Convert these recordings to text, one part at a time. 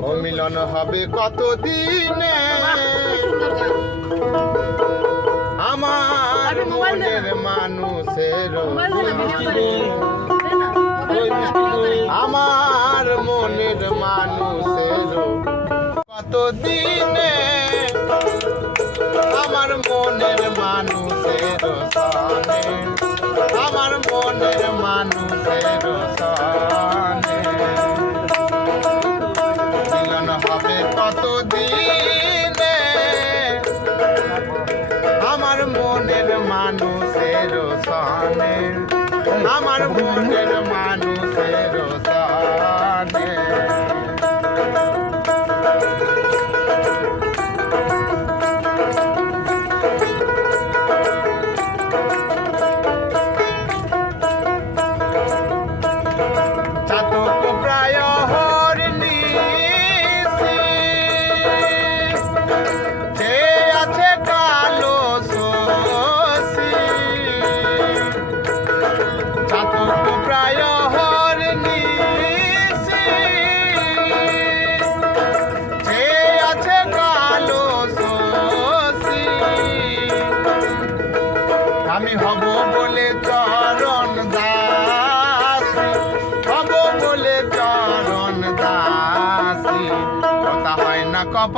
ও মিলন হবে কতদিনে? আমার মনের মানুষের আমার মনের মানুষের কতদিনে? আমার মনের মানুষের আমার মনের মানুষের আমার মনের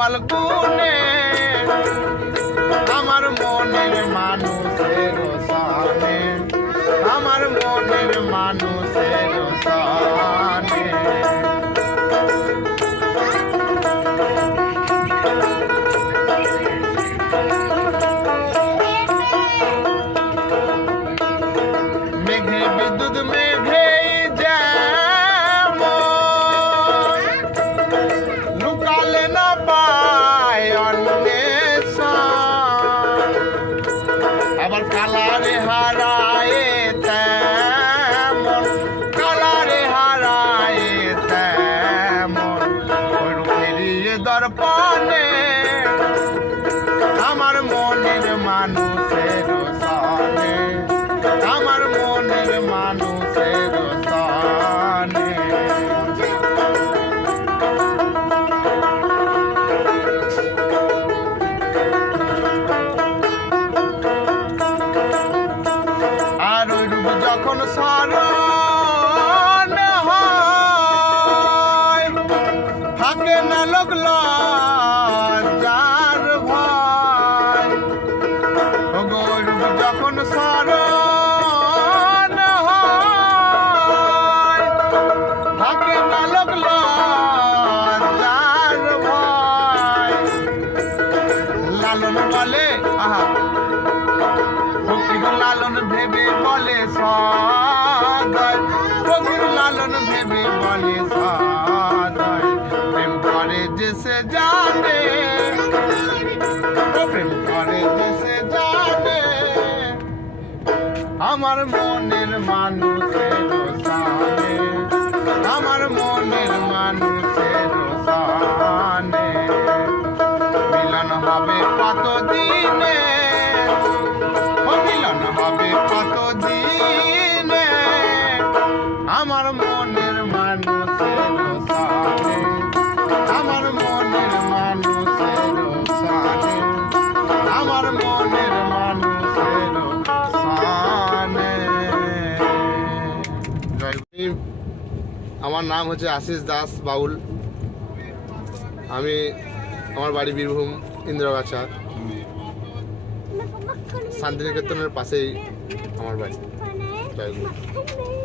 না কালারে হারায় তেমন কালারে হারায় তেমন দর্পণে আমার মনের মানুষের থাকে না লোক লজ্জার ভয়। ও গো ওই রূপ যখন স্মরণ থাকে না লোক লজ্জার ভয়। লালন বলে, আহা লালন ভেবে বলে সদয় করে যে সে জানে ও প্রেম করে যে সে জানে আমার মনের মানুষের সানে আমার মনের মানুষের সানে মিলন হবে কত ভীম। আমার নাম হচ্ছে আশিস দাস বাউল আমি আমার বাড়ি বীরভূম ইন্দ্রগাছা শান্তিনিকেতনের পাশেই আমার বাড়ি জয়গুরু